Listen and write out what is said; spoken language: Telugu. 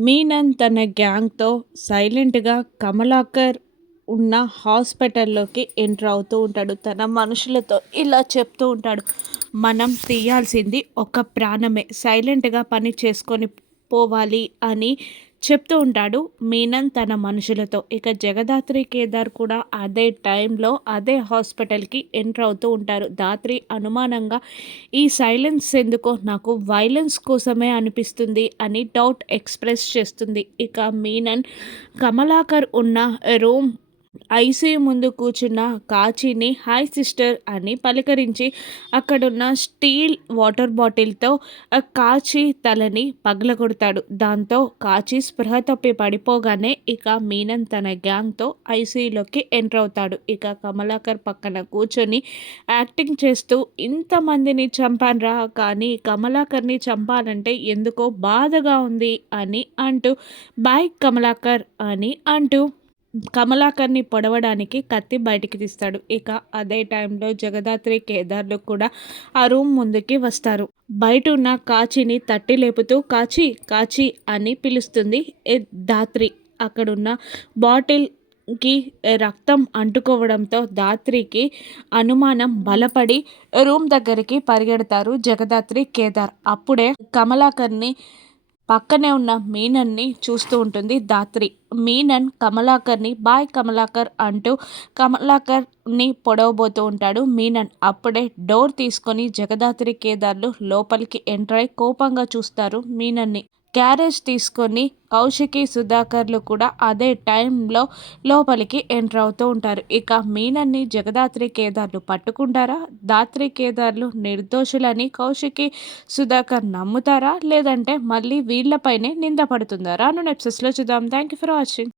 మీనన్ తన గ్యాంగ్తో సైలెంట్గా కమలాకర్ ఉన్న హాస్పిటల్లోకి ఎంటర్ అవుతూ ఉంటాడు. తన మనుషులతో ఇలా చెప్తూ ఉంటాడు మనం తీయాల్సింది ఒక ప్రాణమే. సైలెంట్గా పని చేసుకొని పోవాలి అని చెప్తూ ఉంటాడు మీనన్ తన మనుషులతో. ఇక జగదాత్రి కేదార్ కూడా అదే టైంలో అదే హాస్పిటల్కి ఎంటర్ అవుతూ ఉంటారు. దాత్రి అనుమానంగా ఈ సైలెన్స్ ఎందుకో? నాకు వైలెన్స్ కోసమే అనిపిస్తుంది అని డౌట్ ఎక్స్ప్రెస్ చేస్తుంది. ఇక మీనన్ కమలాకర్ ఉన్న రూమ్ ఐసీయూ ముందు కూర్చున్న కాచిని హాయ్ సిస్టర్ అని పలకరించి అక్కడున్న స్టీల్ వాటర్ బాటిల్తో కాచి తలని పగలగొడతాడు. దాంతో కాచి స్పృహ తప్పి పడిపోగానే ఇక మీనన్ తన గ్యాంగ్తో ఐసీయూలోకి ఎంటర్ అవుతాడు ఇక కమలాకర్ పక్కన కూర్చొని యాక్టింగ్ చేస్తూ ఇంతమందిని చంపాన్రా కానీ కమలాకర్ని చంపాలంటే ఎందుకో బాధగా ఉంది అని అంటూ బాయ్ కమలాకర్ అని అంటూ కమలాకర్ని పొడవడానికి కత్తి బయటికి తీస్తాడు. ఇక అదే టైంలో జగదాత్రి కేదార్లు కూడా ఆ రూమ్ ముందుకి వస్తారు. బయట ఉన్న కాచిని తట్టి లేపుతూ కాచి కాచి అని పిలుస్తుంది దాత్రి అక్కడున్న బాటిల్కి రక్తం అంటుకోవడంతో దాత్రికి అనుమానం బలపడి రూమ్ దగ్గరికి పరిగెడతారు జగదాత్రి కేదార్. అప్పుడే కమలాకర్ని పక్కనే ఉన్న మీనన్ని చూస్తూ ఉంటుంది దాత్రి మీనన్ కమలాకర్ని బాయ్ కమలాకర్ అంటూ కమలాకర్ని పొడవబోతూ ఉంటాడు. మీనన్ అప్పుడే డోర్ తీసుకొని జగదాత్రి కేదార్లు లోపలికి ఎంటర్ అయి కోపంగా చూస్తారు మీనన్ని. క్యారేజ్ తీసుకొని కౌశికి సుధాకర్లు కూడా అదే టైంలో లోపలికి ఎంటర్ అవుతూ ఉంటారు. ఇక మీనన్ని జగదాత్రి కేదార్లు పట్టుకుంటారా? దాత్రి కేదార్లు నిర్దోషులని కౌశికి సుధాకర్ నమ్ముతారా? లేదంటే మళ్ళీ వీళ్ళపైనే నింద పడుతుందారా రాను నెప్సెస్లో చూద్దాం. Thank you for watching